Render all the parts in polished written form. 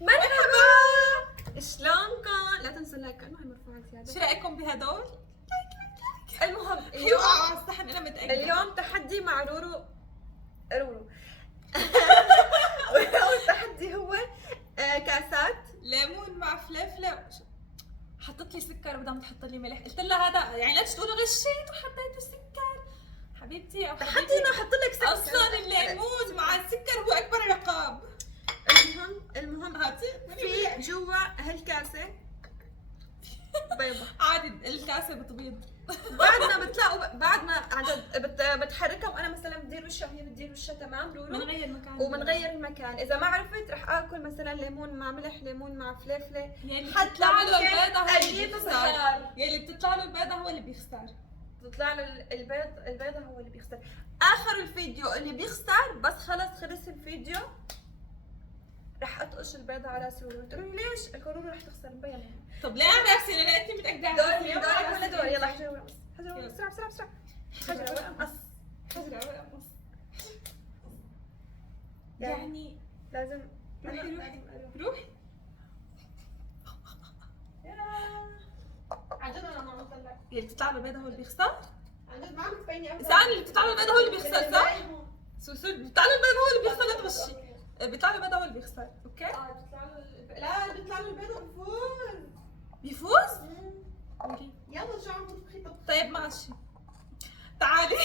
مرحبا، شلونكم؟ لا تنسوا اللايك كأنه هي مرفوعة زيادة. شو رايكم بهدول؟ المهم حيوقعوا على الصحن انا متاكده. اليوم تحدي مع رورو. والتحدي هو كاسات ليمون مع فلفله. حطت لي سكر بدها تحط لي ملح، قلت لها هذا يعني لا تقولوا غشيت وحطيت السكر. حبيبتي او تحدي حبيبتي انه احط لك سكر. اصلا الليمون مع السكر هو اكبر عقاب. المهم هاتي في جوا هالكاسه بيضة. عادي الكاسه بتبيض. بعد ما بتلاقوا بعد ما عن جد بتحركها، وانا مثلا بدير وشها وهي بتدير وشها، تمام رورو؟ بنغير مكان وبنغير المكان. اذا ما عرفت رح اكل مثلا ليمون مع ملح، ليمون مع فلفله. يلي حتى بتطلع له ممكن البيضه هو اللي أجيب بيخسر. بهار. يلي بتطلع له البيضه هو اللي بيخسر. بتطلع له البيضه هو اللي بيخسر. اخر الفيديو اللي بيخسر، بس خلص الفيديو رح اطقش البيضه على سورو. تقولوا لي ليش؟ الكرورو رح تخسر مبين. طب ليه عم يحسن انا انت متاكده دوري ولا دوري؟ يلا حجر ورقص، حجر ورقص، بسرعه حجر ورقص. حجر ورقص. يعني لازم روحي روحي. عن جد انا ما عم طلع. اللي بتطلع له البيضه هو اللي بيخسر. عن جد ما عم تبيني ابدا. سأل اللي بتطلع له البيضه هو اللي بيخسر صح؟ سوسو بيطلع له البيضه هو اللي بيخسر. لا تغشي. بيطلع له البيضه هو اللي بيخسر. اوكي؟ بيطلع له لا بيطلع له البيضه بفوز. بيفوز؟ قولي. يلا شو عم تطبخي؟ طيب ماشي تعالي.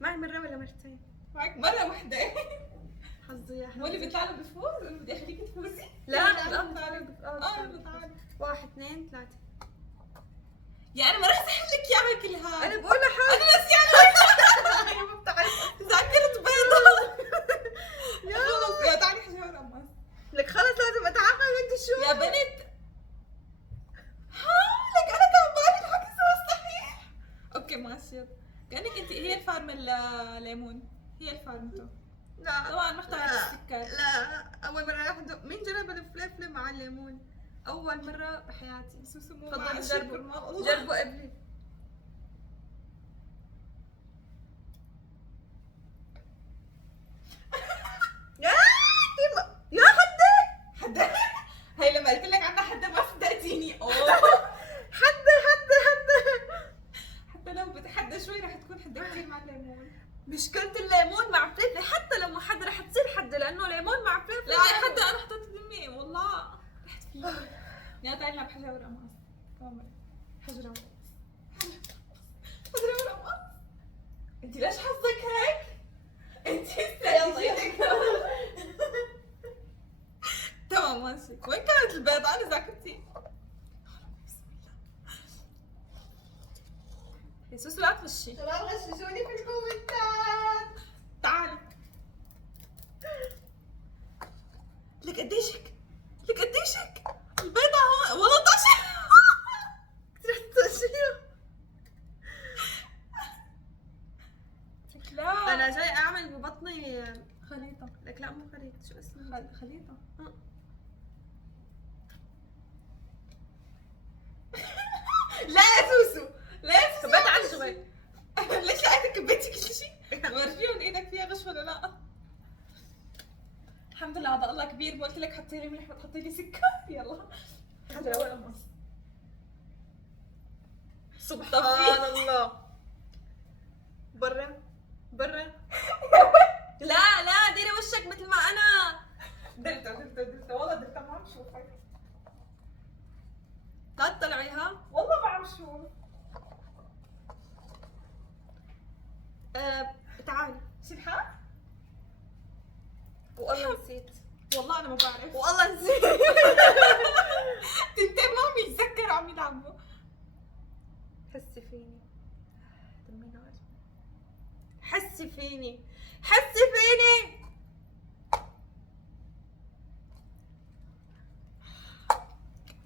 معي مره ولا مرتين؟ معك مره واحده. حظي يا هو اللي بيطلع له بفوز ولا بدي اخليكي تفوزي؟ لا تعالي. تعالي. 1 2 3. يعني انا ما رح اسحب لك اياها كلها. انا بقول لحالي انا نسيان. هي ما بتعرف. ذاكرت بيضة. يا خلص يا تعالي حجر ورقص. لك خلص لازم اتعاقب. انت شو يا بنت لك انا كان بالي الحكي سوا صحيح. اوكي ماشي. كانك انت هي الفارم الليمون. هي الفارمته. لا طبعا ما اخترعت السكر. لا اول مره راح مين جرب الفلفله مع الليمون؟ اول مره بحياتي. سوسو مو تفضل مع جربوا. شكر ما الله. جربوا قبلي. يا حدا هي لما قلت لك عندها حدا ما صدقتيني. اوه حدا حتى لو بتحدى شوي رح تكون حدا كثير مع الليمون. مشكلة الليمون مع فلفل، حتى لو مو حدا رح تصير حدا، لأنه ليمون مع فلفل. لا يا حدا انا حطيت دمي والله رحت فيه. يا تعالي نلعب حجر ورقص. كمان حجر ورقص. حجر ورقص. انت ليش حظك هيك؟ انت استراتيجيتك. تمام ماشي. وين كانت البيضة؟ انا ذاكرتي. بسم الله. يا سوسو لا تغشي. شباب غششوني في الكومنتات. تعالي. لك قديشك؟ لك قديشك؟ البيضة هون والله طاشة. رح تغشيها. لا أنا جاي أعمل ببطني خليطة. لك لا مو خليط، شو اسمه؟ خليطة. لا يا سوسو. لا يا سوسو. كبيت على الشغل. ليش لقيتك كبيتي كل شيء؟ ورجيهم ايدك فيها غش ولا لا؟ الحمد لله هذا الله كبير. ما قلت لك حطي لي ملح وتحطي لي سكر. يلا حجر ورقص. سبحان الله. برا لا ديري وشك مثل ما أنا. درته والله درته ما عم شوفك. لا تطلعيها. والله ما عم شوف. تعالي. سبحان والله نسيت. والله انا ما بعرف. والله نسيت. تنتين ما عم يتذكروا عم يلعبوا. حسي فيني. دمي نار. حسي فيني.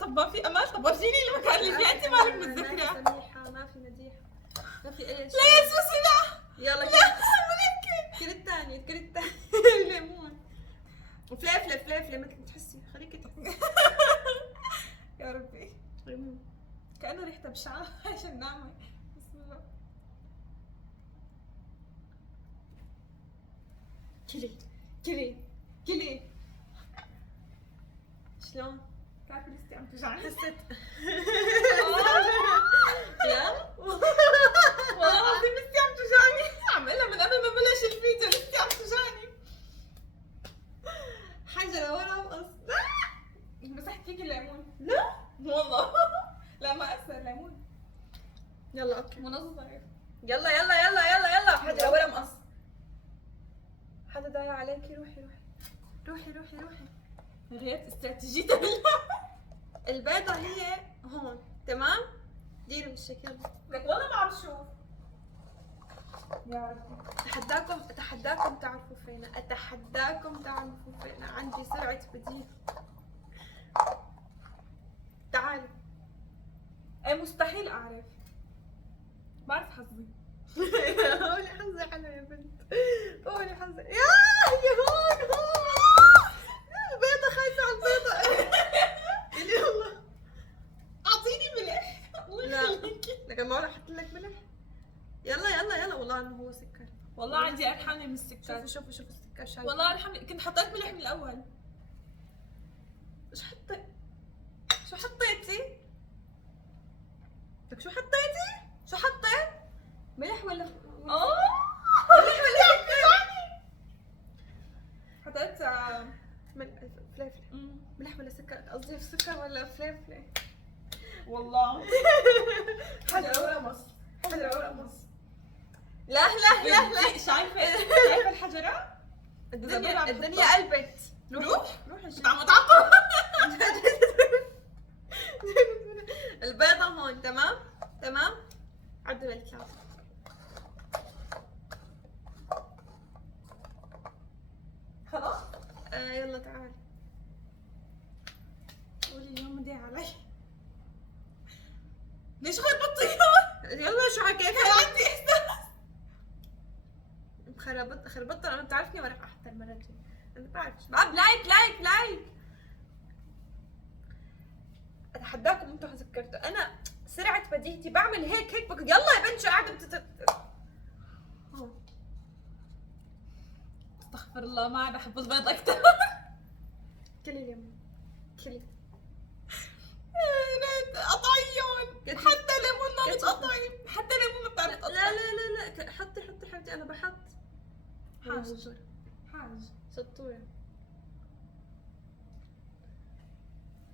طب ما في امل. طب ورجيني المكان اللي فيه انت مالك ما في متذكره. سميحة، ما في مديحة، ما في أي شيء. لا يا سوسو لا. يلا لا كل ولكن الثاني ليمون وفلفلة مثل تحسي. خليكي تحسي. يا ربي ليمون. كأنه ريحته بشعة عشان نعمل. بسم الله. كلي كلي كلي. شلون؟ بتعرفي لسه عم توجعني؟ حسيت يلا والله العظيم لسه عم توجعني. عم قلها من قبل ما بلش الفيديو لسه عم توجعني. حاجة لورا وقص. مسحت فيك الليمون. لا والله. لا ما أثر ليمون. يلا اوكي منظر. يلا يلا يلا يلا يلا. حدا لورا مقص. حدا ضايع عليكي. روحي روحي روحي روحي روحي. غيرت استراتيجيتها. البيضة هي هون تمام. ديري وشك يلا. لك والله ما عم شوف. يا ربي. اتحداكم تعرفوا فينا. اتحداكم تعرفوا فينا. عندي سرعة بديهة. تعالي. ايه مستحيل اعرف. بعرف حظي. قولي حظي حلو يا بنت. قولي حظي. يا هون هون. البيضة خايفة على البيضة. قولي يلا. اعطيني ملح. لا لكن ما راح احط لك ملح. يلا يلا يلا. والله انه هو سكر. والله عندي ارحمني من السكر. شوفي شوفي السكر شايفة. والله ارحمني. كنت حطيت ملح من الاول. ايش حطيت؟ شو حطيتي؟ لك شو حطيتي؟ شو حطيت؟ ملح ولا ملح ولا سكر؟ حطيت فلفل. ملح ولا سكر؟ قصدي سكر ولا فلفل؟ والله. حجرة ورا مص. حجرة ورا مص. لا لا لا لا. شايفة الحجرة؟ الدنيا قلبت. روح. روح كنت عم اتعطل. البيضة هون تمام؟ تمام؟ عدوا الكاس. خلاص. يلا تعال. قولي اليوم مضيع علي. ليش خربطتيها؟ يلا شو حكيت؟ كان عندي احساس. خربطت. انا بتعرفني ما راح احضر مرة الجاية. انت بعرف. باب لايك لايك لايك. اتحداكم انتوا ذكرتوا. انا سرعة بديهتي بعمل هيك هيك يلا يا بنت شو قاعدة استغفر الله ما عاد احب البيض اكثر. كلي اليوم. كلي. قطعيون. حتى ليمون ما بتقطعي. حتى ليمون ما بتعرفي لا تقطعي. لا لا لا. حطي حطي حبيبتي. انا بحط. حاج. حاج. سطورة.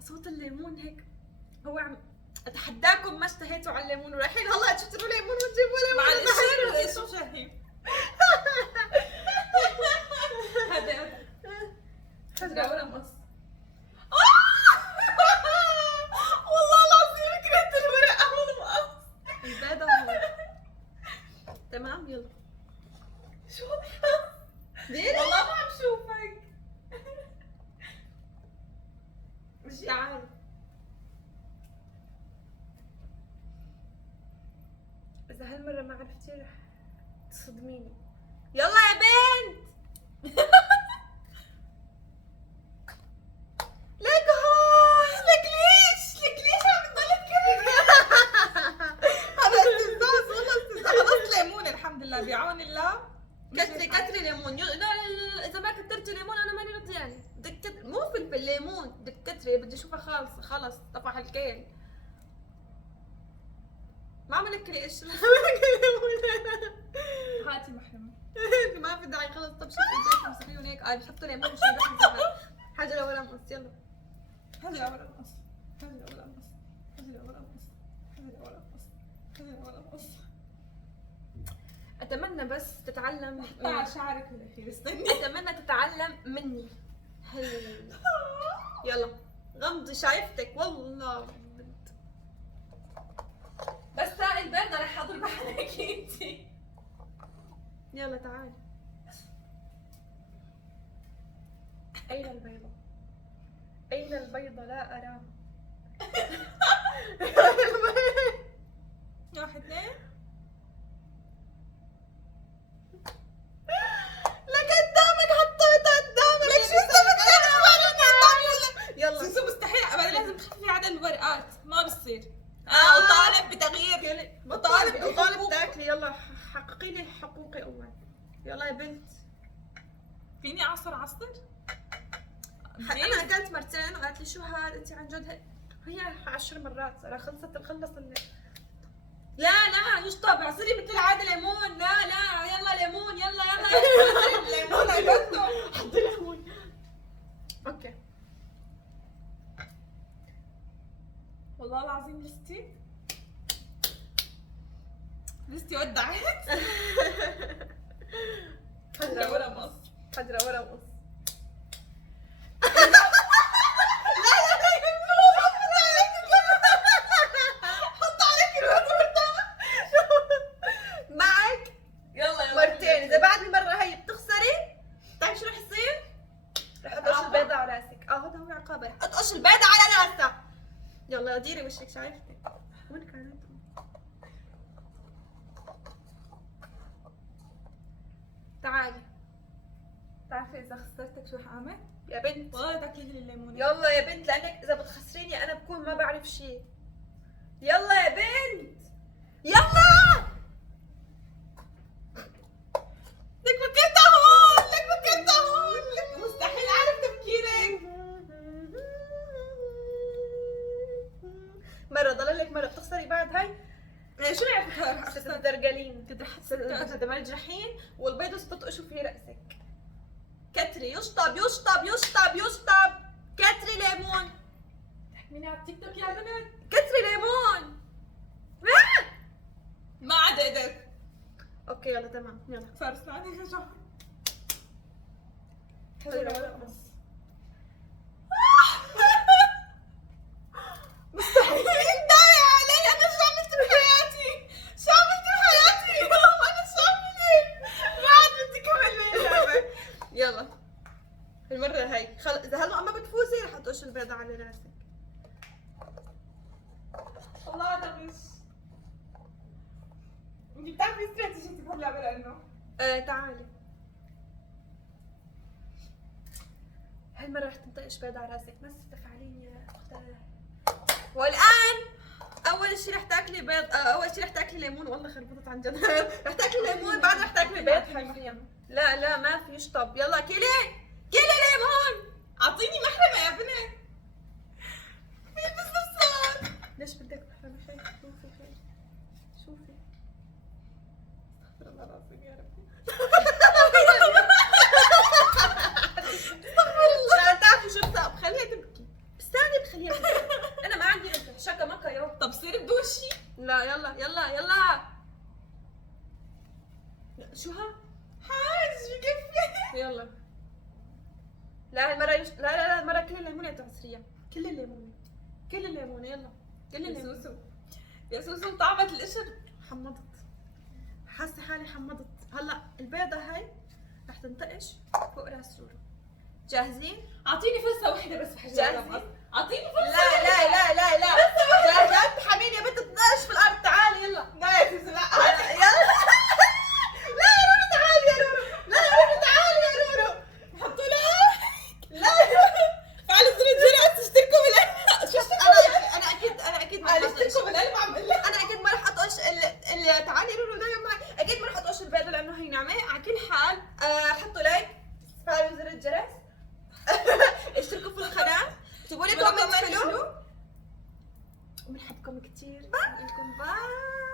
صوت الليمون هيك. هو عم اتحداكم ما اشتهيتوا على الليمون ورايحين هلا تشتروا ليمون وتجيبوا ليمون. معلش شو شهي. هذا حجرة ولا مص. والله العظيم كرهت الورقة والمقص. البيضة هون. تمام يلا. شو الحظ؟ ديري. والله ما عم شوفك. تعالي. إذا هالمرة ما عرفتي رح تصدميني. يلا يا بنت. لك هون. لك ليش عم تضل تكرر؟ هذا استفزاز والله استفزاز. خلصت ليمون الحمد لله بعون الله. كتري ليمون. لا لا لا. إذا ما كترتي ليمون أنا ماني رضيانة. يعني بدك مو فلفل ليمون. بدك كتري. بدي أشوفها خالص. خلص طفح الكيل. ما عم لك لي ايش. هاتي محرمة. ما في داعي خلص. طب شوفي ايديكم مسويهم هيك. بحطوا ليمون مشان يروح الزبادي. حاجة لورا مقص. يلا. حجرة ورا مص. حجرة ورا مص. حجرة ورا مص. حجرة ورا مص. حجرة ورا مص. اتمنى بس تتعلم. قطع شعرك بالاخير. استني. اتمنى تتعلم مني. يلا غمضي شايفتك والله بنت. بس هاي البيضة رح اضرب عليك انتي. يلا تعالي. اين البيضة؟ اين البيضة؟ لا اراها. واحد اثنين. لك قدامك. حطيتها قدامك. لك شو انت يلا. سوسو مستحيل. بعدين لازم تخففي عدد الورقات. ما بصير. آه. وطالب بتغيير. بطالب تاكلي. يلا حققي لي حقوقي اول. يلا يا بنت. فيني اعصر عصر؟ انا اكلت مرتين وقالت لي شو هاد انت عن جد هي 10 مرات صار خلصت الخلص اللي لا يشطب اعصري مثل العاده ليمون لا يلا ليمون يلا ليمون عجبته حطي ليمون اوكي والله العظيم لستي ودعت. حجرة ورا مص. حجرة ورا مص. حط عليك الوزن معك يلا مرتين. اذا بعد المرة هي بتخسري بتعرفي شو رح يصير؟ رح اطقش البيضة على راسك. هذا هو عقابة، رح اطقش البيضة على راسها. يلا ديري وشك شايفتي وين كانت؟ تعالي. بتعرفي اذا خسرتك شو حاعمل؟ يا بنت والله تاكلي لي الليمون. يلا يا بنت لانك اذا بتخسريني انا بكون ما بعرف شيء. يلا يا بنت يلا. لك فكرتها هون لك مستحيل اعرف تفكيرك. مرة ضل لك مرة بتخسري بعد هاي. شو رح ست درجلين كنت رح تمرجحين والبيض ستطقشوا في راسك. كتري يشطب كتري ليمون. تحكميني على التيك توك يا بنت. كتري ليمون. ما عاد قدرت. اوكي يلا تمام يلا. صار اسناني رجع. حلوة ولا قص. مستحيل تضايق علي. انا شو عملت بحياتي؟ انا شو عملت؟ ما عاد بدي كمل اللعبة. يلا المرة هاي اذا هلا ما بتفوزي رح اطقش البيضة على راسك. الله تغش. انت بتعرفي استراتيجيتي بهاللعبة لانه تعالي. هالمرة رح تنطقش بيضة على راسك بس تفعلين يا اختي. والآن أول شي رح تاكلي بيض. أول شي رح تاكلي ليمون. والله خربطت عن جد. رح تاكلي ليمون بعد رح تاكلي بيض حرفيا. لا ما في يشطب. يلا كلي ليمون. اعطيني محرمة يا بنت. في بس صار. ليش بدك محرمة؟ شوفي شوفي. استغفر الله العظيم يا ربي. لا تعرفي شو بصاب. خليها تبكي. استني بخليها تبكي. أنا ما عندي رد. شكا مكا يوم. طب صير بدوشي. لا يلا شو ها؟ حاج بكفي. يلا. لا المرة لا المرة كل الليمونة تعصريها. كل الليمونة يلا. كل يا الليمونة. سوسو طعمت القشر. حمضت. حاسة حالي حمضت. هلا البيضة هاي رح تنطقش فوق راس رورو. جاهزين؟ اعطيني فرصة واحدة بس بحجر جاهزين؟ الرمز. اعطيني فرصة. لا جاهزة تحميني يا بنت تنطقش في الأرض. تعالي يلا. لا يا سوسو لا. يلا. لا يا رورو تعالي يا رورو. حطوا لا. لا فعلوا زر الجرس اشتركوا انا اكيد ما رح اشتركوا بالقلب عم بقول لك. انا اكيد ما رح اطقش تعالي رورو دايما معي. اكيد ما رح اطقش البيضة لانه هي نعمة. على كل حال حطوا لايك، فعلوا زر الجرس، اشتركوا في القناة، اكتبوا لي كومنت حلو وبنحبكم كثير. بنقول لكم باي.